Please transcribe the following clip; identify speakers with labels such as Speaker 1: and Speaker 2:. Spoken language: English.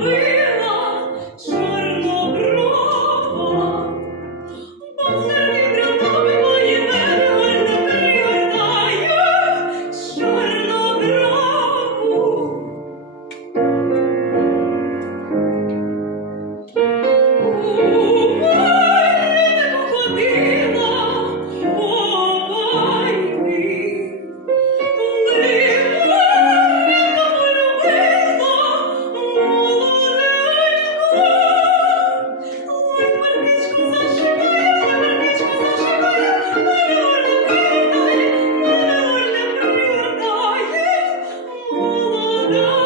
Speaker 1: believe. know.